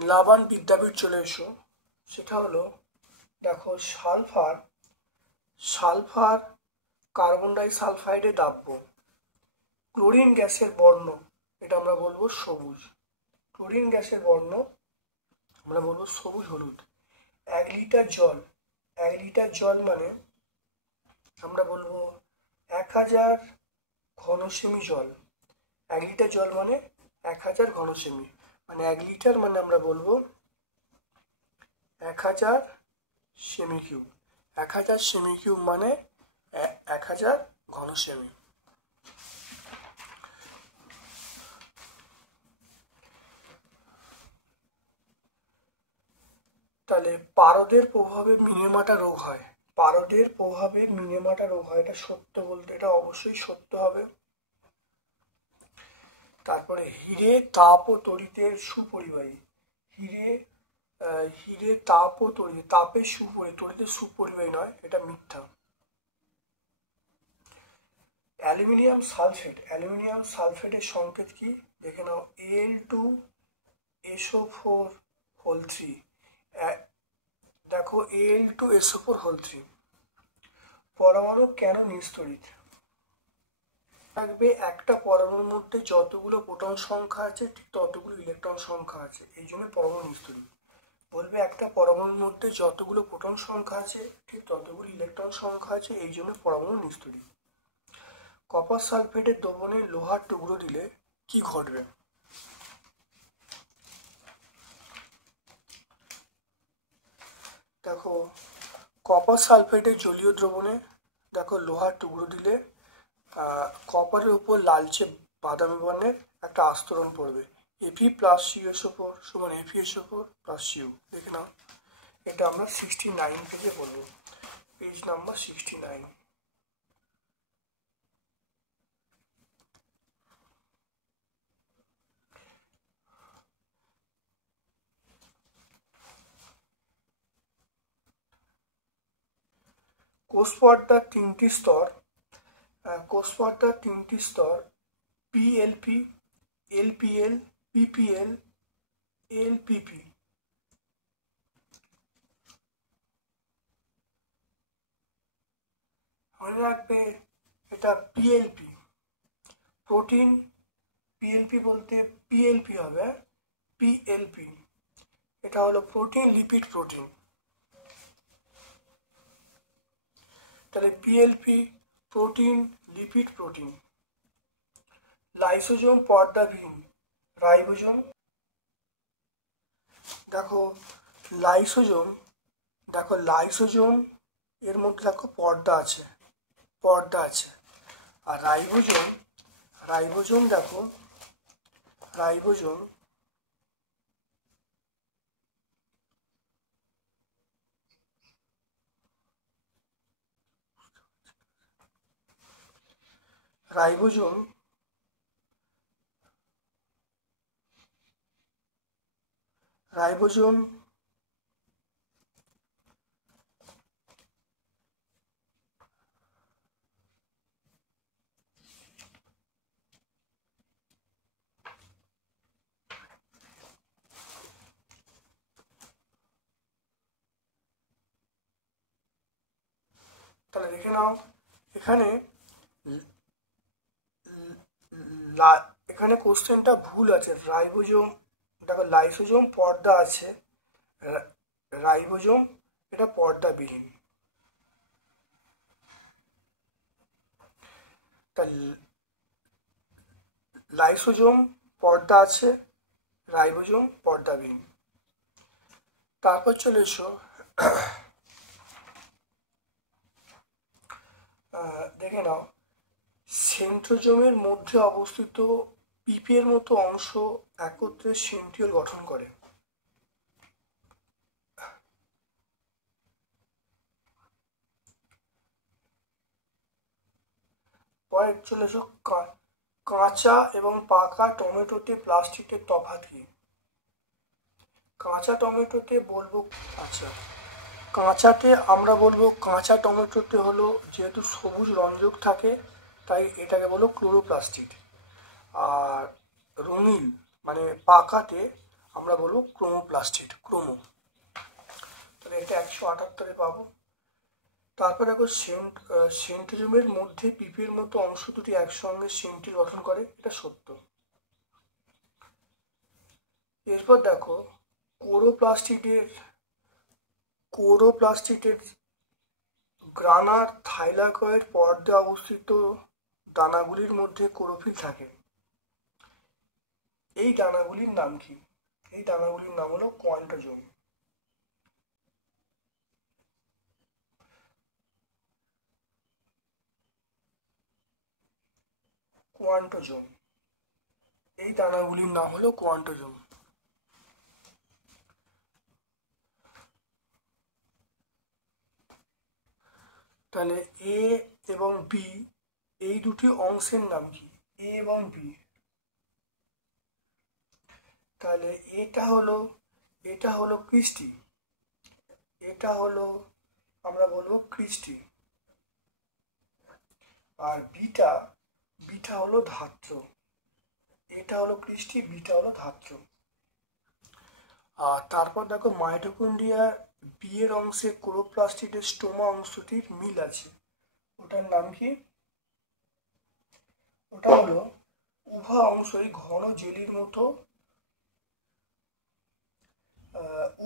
লাবান বিদ্যাপীঠ চলে এসো। সেটা হলো, দেখো sulphur sulphur carbon die সালফাইডে দাব্য। Chlorine গ্যাসের বর্ণ, এটা আমরা বলবো সবুজ। ক্লোরিন গ্যাসের বর্ণ আমরা বলবো সবুজ হলুদ। 1 লিটার জল মানে আমরা বলবো 1000 ঘনসেমি জল। 1 লিটার জল মানে 1000 ঘনসেমি, মানে 1 লিটার মানে আমরা বলবো 1000 সেমি কিউব। 1000 সেমি কিউব মানে 1000 ঘনসেমি। তাহলে পারদের প্রভাবে মিনেমাটা রোগ হয়। পারদের প্রভাবে মিনেমাটা রোগ হয়, এটা সত্য বলতে, এটা অবশ্যই সত্য হবে। তারপরে হিরে তাপ ও তড়িতের সুপরিবাহী। হিরে তাপ ও তড়িৎ, তাপের তড়িতের সুপরিবাহী নয়, এটা মিথ্যা। অ্যালুমিনিয়াম সালফেটের সংকেত কি দেখে নাও, Al2SO4 দেখো Al2SO4 পরমাণু কেন নিস্তড়িত থাকবে? একটা পরমাণুর মধ্যে যতগুলো প্রোটন সংখ্যা আছে ঠিক ততগুলো ইলেকট্রন সংখ্যা আছে, এই জন্য পরমাণু নিস্তড়িত। বলবে একটা পরমাণুর মধ্যে যতগুলো প্রোটন সংখ্যা আছে ঠিক ততগুলো ইলেকট্রন সংখ্যা আছে, এই জন্য পরমাণু নিস্তড়িত। কপার সালফেটের দ্রবণে লোহার টুকরো দিলে কি ঘটবে? দেখো কপার সালফেটের জলীয় দ্রবণে দেখো লোহার টুকরো দিলে কপারের উপর লালচে বাদামি বর্ণের একটা আস্তরণ পড়বে। Fe+CuSO4 সমান FeSO4+Cu। দেখে নাও, এটা আমরা 69 পেজে বলবো, পেজ নাম্বার 69। কোষপর্দার তিনটি স্তর PLP, LPL, PPL, LPP। মনে রাখবে এটা PLP প্রোটিন, PLP বলতে PLP হবে, PLP এটা হলো প্রোটিন, লিপিড, প্রোটিন। তাহলে PLP protein, lipid, protein. Lysosome পর্দাবিহীন, রাইবোজোম। দেখো লাইসোজোম এর মধ্যে দেখো পর্দা আছে। আর রাইবোজোম দেখো রাইবোজোম তাহলে দেখে নাও এখানে এখানে কোশ্চেনটা ভুল আছে। রাইবোজোম দেখো লাইসোজোম পর্দা আছে, রাইবোজোম এটা পর্দাবিহীন। তা লাইসোজোম পর্দা আছে, রাইবোজোম পর্দাবিহীন। তারপর চলে এসো দেখে নাও, সেন্ট্রোজোমের মধ্যে অবস্থিত পিপের মতো অংশ একত্রে সেন্ট্রিওল গঠন করে। পরে চলে এসো কাঁচা এবং পাকা টমেটোতে প্লাস্টিকের তফাৎ কি? কাঁচা টমেটোতে বলবো, আচ্ছা, কাঁচাতে আমরা বলবো কাঁচা টমেটোতে হলো যেহেতু সবুজ রঞ্জক থাকে তাই এটাকে বলো ক্লোরোপ্লাস্টিক। আর রঙিন মানে পাকাতে আমরা বলবো ক্রোমোপ্লাস্টিক, ক্রোমো। তাহলে এটা 178-এ পাবো। তারপর দেখো সেন্ট্রিওমের মধ্যে পিপের মতো অংশ দুটি একসঙ্গে সেন্ট্রি গঠন করে, এটা সত্য। এরপর দেখো কোরোপ্লাস্টিডের গ্রানার থাইলাকয়েড পর্দা অবস্থিত দানাগুলির মধ্যে ক্লোরোফিল থাকে। এই দানাগুলির নাম কি? এই দানাগুলির নাম হলো কোয়ান্টোজোম। কোয়ান্টোজোম, এই দানাগুলির নাম হলো কোয়ান্টোজোম। তাহলে এ এবং বি এই দুটি অংশের নাম কি? এ এবং বি। তাহলে এটা হলো ক্রিস্টি, এটা হলো আমরা বলবো ক্রিস্টি। আর বিটা হলো ধাত্র, এটা হলো ক্রিস্টি, বিটা হলো ধাত্র। আর তারপর দেখো মাইটোকন্ড্রিয়া বি এর অংশে ক্লোরোপ্লাস্টিডের স্টোমা অংশটির মিল আছে, ওটার নাম কি? ওটা হলো উভয় অংশই ঘন জেলির মতো,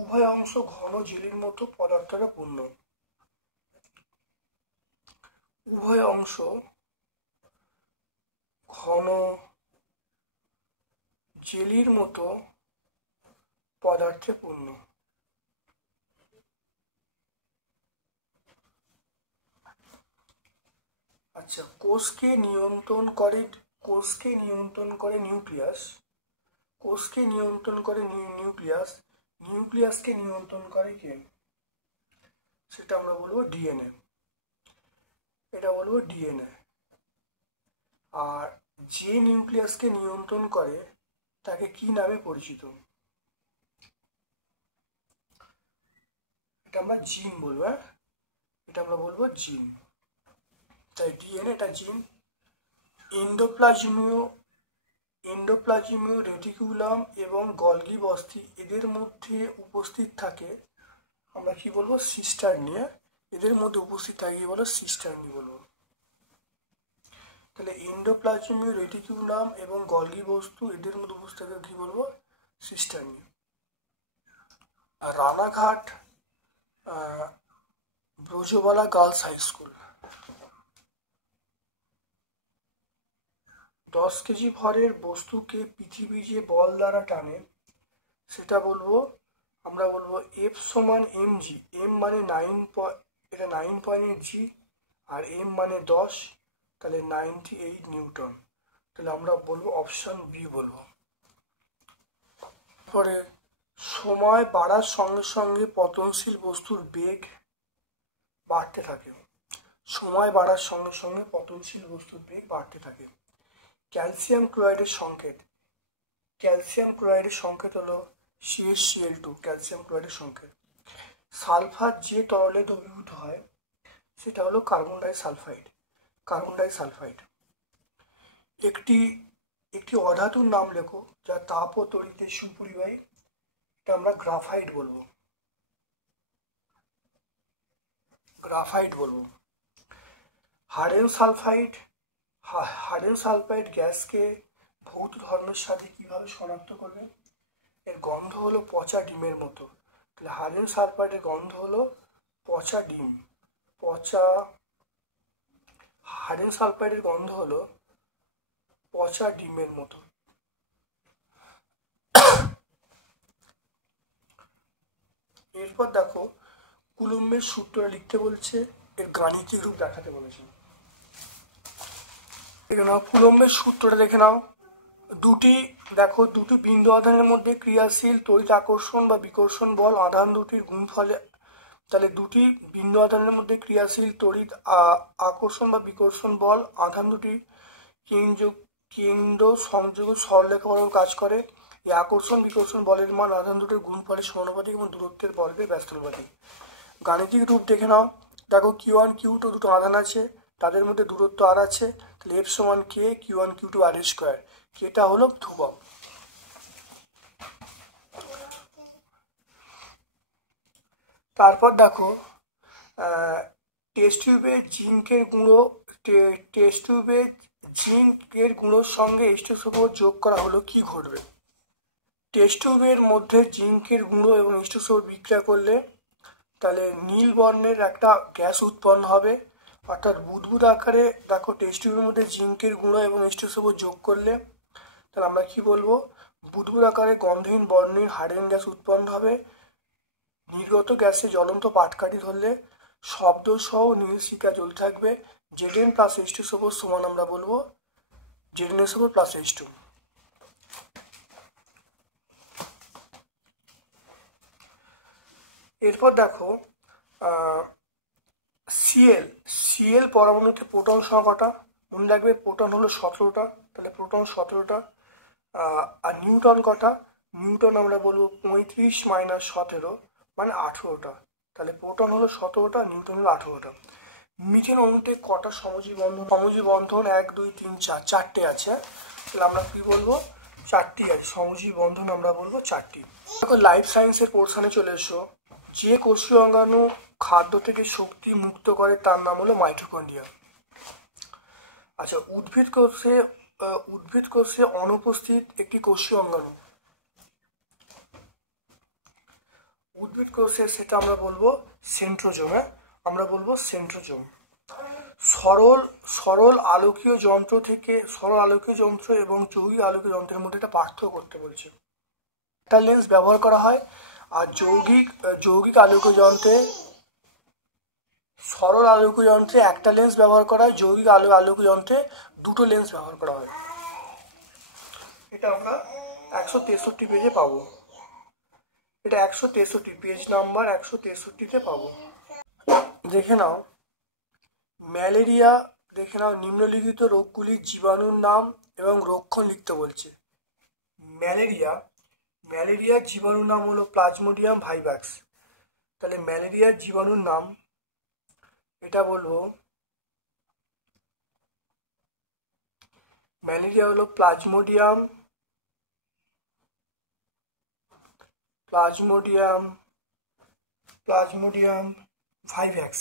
উভয় অংশ ঘন জেলির মতো পদার্থটা পূর্ণ। উভয় অংশ ঘন জেলির মতো পদার্থে পূর্ণ। আচ্ছা, কোষকে নিয়ন্ত্রণ করে নিউক্লিয়াস, কোষকে নিয়ন্ত্রণ করে নিউক্লিয়াস, নিউক্লিয়াসকে নিয়ন্ত্রণ করে কে? সেটা আমরা বলবো ডিএনএ, এটা বলবো ডিএনএ। আর যে নিউক্লিয়াসকে নিয়ন্ত্রণ করে তাকে কি নামে পরিচিত? এটা আমরা জিন বলবো, হ্যাঁ, এটা আমরা বলবো জিন। তাই ডিএনএ এটা জিন। এন্ডোপ্লাজমীয় রেটিকুলাম এবং গলগি বস্তি এদের মধ্যে উপস্থিত থাকে আমরা কি বলবো? সিস্টার্নি। এদের মধ্যে উপস্থিত থাকে কি বলো? সিস্টার্নি বলবো। তাহলে এন্ডোপ্লাজমীয় রেটিকুলাম এবং গলগি বস্তু এদের মধ্যে উপস্থিত থাকে কি বলবো? সিস্টার্নি। আর Ranaghat Brajabala girls high school 10 KG ভরের বস্তুকে পৃথিবী যে বল দ্বারা টানে সেটা আমরা বলবো এফ সমান এম জি। এম মানে 9.8 জি আর এম মানে 10, তাহলে 98 নিউটন। তাহলে আমরা বলবো অপশন বি বলবো। পরে সময় বাড়ার সঙ্গে সঙ্গে পতনশীল বস্তুর বেগ বাড়তে থাকে। সময় বাড়ার সঙ্গে সঙ্গে পতনশীল বস্তুর বেগ বাড়তে থাকে। ক্যালসিয়াম ক্লোরাইডের সংকেত হলো CaCl2, ক্যালসিয়াম ক্লোরাইডের সংকেত। সালফার যে তরলে দ্রবীভূত হয় সেটা হলো কার্বন ডাইসালফাইড। একটি অধাতুর নাম লেখো যা তাপ ও তড়িতে সুপরিবাহী, এটা আমরা গ্রাফাইট বলবো। হার্ডেন সালফাইড গ্যাসকে ভৌত ধর্মের সাথে কিভাবে শনাক্ত করবে? এর গন্ধ হলো পচা ডিমের মতো। তাহলে হার্ডেন সালফাইডের গন্ধ হলো পচা ডিম। হার্ডেন সালফাইডের গন্ধ হলো পচা ডিমের মতো। এরপর দেখো কুলম্বের সূত্রটা লিখতে বলছে, এর গাণিতিক রূপ দেখাতে বলেছে। দেখে নাও কুলম্বের সূত্রটা, দেখে নাও। দুটি বিন্দু আধানের মধ্যে ক্রিয়াশীল তড়িৎ আকর্ষণ বা বিকর্ষণ বল আধান দুটির গুণফলে, তাহলে দুটি বিন্দু আধানের মধ্যে ক্রিয়াশীল তড়িৎ আকর্ষণ বা বিকর্ষণ বল আধান দুটির কেন্দ্র সংযোগ সরলরেখাকরণ কাজ করে। এই আকর্ষণ বিকর্ষণ বলের মান আধান দুটোর গুণফলের সমানুপাতিক এবং দূরত্বের বর্গের ব্যস্তানুপাতিক। গাণিতিক রূপ দেখে নাও। দেখো Q1 Q2 দুটো আধান আছে, তাদের মধ্যে দূরত্ব আর আছে, তাহলে F সমান K Q1 Q2 R square. কেটা হলো ধ্রুবক। তারপর দেখো টেস্ট টিউবের জিঙ্কের গুঁড়ো টেস্ট টিউবের জিঙ্কের গুঁড়োর সঙ্গে H2SO4 যোগ করা হলো, কি ঘটবে? টেস্ট টিউবের মধ্যে জিঙ্কের গুঁড়ো এবং H2SO4 বিক্রিয়া করলে তাহলে নীল বর্ণের একটা গ্যাস উৎপন্ন হবে, অর্থাৎ বুদবুদ আকারে। দেখো টেস্ট টিউবের মধ্যে জিঙ্কের গুঁড়ো এবং H2SO4 যোগ করলে তাহলে আমরা কি বলবো? বুদবুদ আকারে গন্ধহীন বর্ণের হাইড্রোজেন গ্যাস উৎপন্ন হবে। নির্গত গ্যাসে জ্বলন্ত পাটকাঠি ধরলে শব্দ সহ নীল শিখা জ্বলতে থাকবে। Zn প্লাস H2SO4 সমান আমরা বলবো ZnSO4 প্লাস H2। এরপর দেখো সিএল পরমাণুতে প্রোটন সংখ্যাটা মনে রাখবে, প্রোটন হলো 17টা, তাহলে প্রোটন 17টা। আর নিউটন কটা? নিউটন আমরা বলবো 35 মাইনাস 17 মানে 18টা, তাহলে প্রোটন হলো 17টা, নিউটন হলো 18টা। মিথেন অণুতে কটা সমজীব বন্ধন? সমজীব বন্ধন 1 2 3 4 চারটে আছে, তাহলে আমরা কি বলবো? চারটি আছে সমজীব বন্ধন, আমরা বলবো চারটি। দেখো লাইফ সায়েন্সের পোর্শনে চলে এসো। যে কোষীয় অঙ্গাণু খাদ্য থেকে শক্তি মুক্ত করে তার নাম হলো মাইটোকন্ড্রিয়া। আচ্ছা, উদ্ভিদ কোষে অনুপস্থিত একটি কোষীয় অঙ্গাণু, উদ্ভিদ কোষে, সেটা আমরা বলবো সেন্ট্রোজোম। হ্যাঁ, আমরা বলবো সেন্ট্রোজোম। সরল আলোকীয় যন্ত্র এবং যৌগিক আলোকীয় যন্ত্রের মধ্যে একটা পার্থক্য করতে বলছে। একটা লেন্স ব্যবহার করা হয়, আর যৌগিক আলোকীয় যন্ত্রে, সরল আলোকীয় যন্ত্রে একটা লেন্স ব্যবহার করা হয়, যৌগিক আলোকীয় যন্ত্রে দুটো লেন্স ব্যবহার করা হয়। এটা আমরা 163 পেজে পাবো। এটা 163 পেজ নাম্বার 163-তে পাবো। দেখে নাও ম্যালেরিয়া। দেখে নাও নিম্নলিখিত রোগগুলির জীবাণুর নাম এবং রক্ষণ লিখতে বলছে। ম্যালেরিয়ার জীবাণুর নাম হলো প্লাজমোডিয়াম ভাইভাক্স। তাহলে ম্যালেরিয়ার জীবাণুর নাম এটা বলবো, ম্যালেরিয়া হলো প্লাজমোডিয়াম ভাইভাক্স।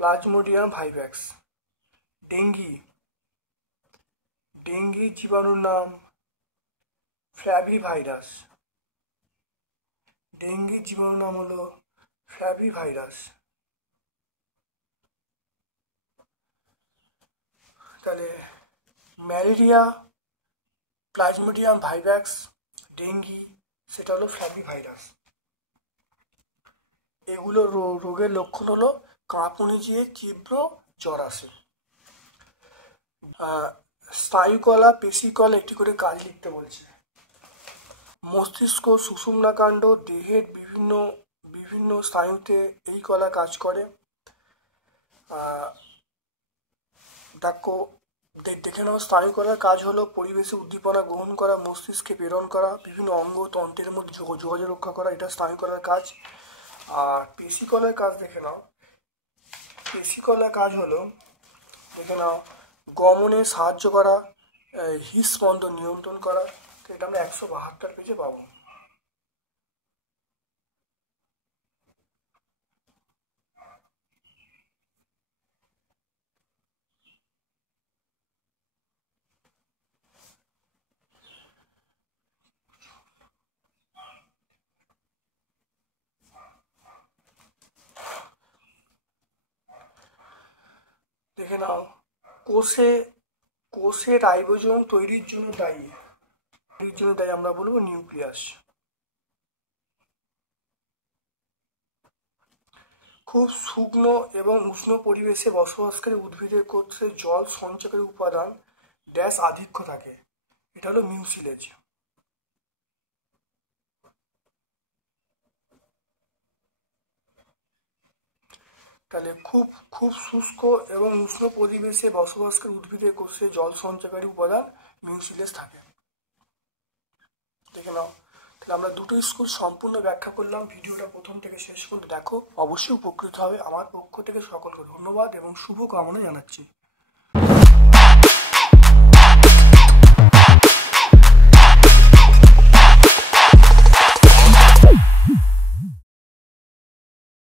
প্লাজমোডিয়াম ভাইভাক্স। ডেঙ্গি জীবাণুর নাম ফ্ল্যাভিভাইরাস। ডেঙ্গি জীবাণুর নাম হলো ফ্ল্যাভিভাইরাস। তাহলে ম্যালেরিয়া, প্লাজমোডিয়াম ভাইভাক্স, ডেঙ্গি, সেটা হলো ফ্ল্যাভিভাইরাস। এগুলো রোগের লক্ষণ হলো কাঁপুনি দিয়ে তীব্র জ্বর আসে। স্নায়ুকলা, পেশিকলা একটি করে কাজ লিখতে বলছে। মস্তিষ্ক, সুষুম্নাকাণ্ড, দেহের বিভিন্ন স্নায়ুতে এই কলা কাজ করে। দেখে নাও স্নায়ুকলার কাজ হলো পরিবেশে উদ্দীপনা গ্রহণ করা, মস্তিষ্কে প্রেরণ করা, বিভিন্ন অঙ্গ তন্ত্রের মধ্যে যোগাযোগ রক্ষা করা, এটা স্নায়ুকলার কাজ। আর পেশিকলার কাজ দেখে নাও, পেশিকলার কাজ হলো দেখে নাও গমনে সাহায্য করা, হৃদস্পন্দন নিয়ন্ত্রণ করা। তো এটা আমরা 172 পেজে পাবো। দেখে নাও কোষে রাইবোজোম তৈরির জন্য দায়ী আমরা বলবো নিউক্লিয়াস। খুব শুকনো এবং উষ্ণ পরিবেশে বসবাসকারী উদ্ভিদের কোষে জল সঞ্চয়কারী উপাদান ড্যাশ আধিক্য থাকে, এটা হলো মিউসিলেজ। তাহলে খুব খুব শুষ্ক এবং উষ্ণ পরিবেশে বসবাসকারী উদ্ভিদের কোষে জল সঞ্চয়কারী উপাদান মিউসিলেজ থাকে। দেখে নাও, তাহলে আমরা দুটো স্কুল সম্পূর্ণ ব্যাখ্যা করলাম। ভিডিওটা প্রথম থেকে শেষ পর্যন্ত দেখো, অবশ্যই উপকৃত হবে। আমার পক্ষ থেকে সকলকে ধন্যবাদ এবং শুভ কামনা জানাচ্ছি।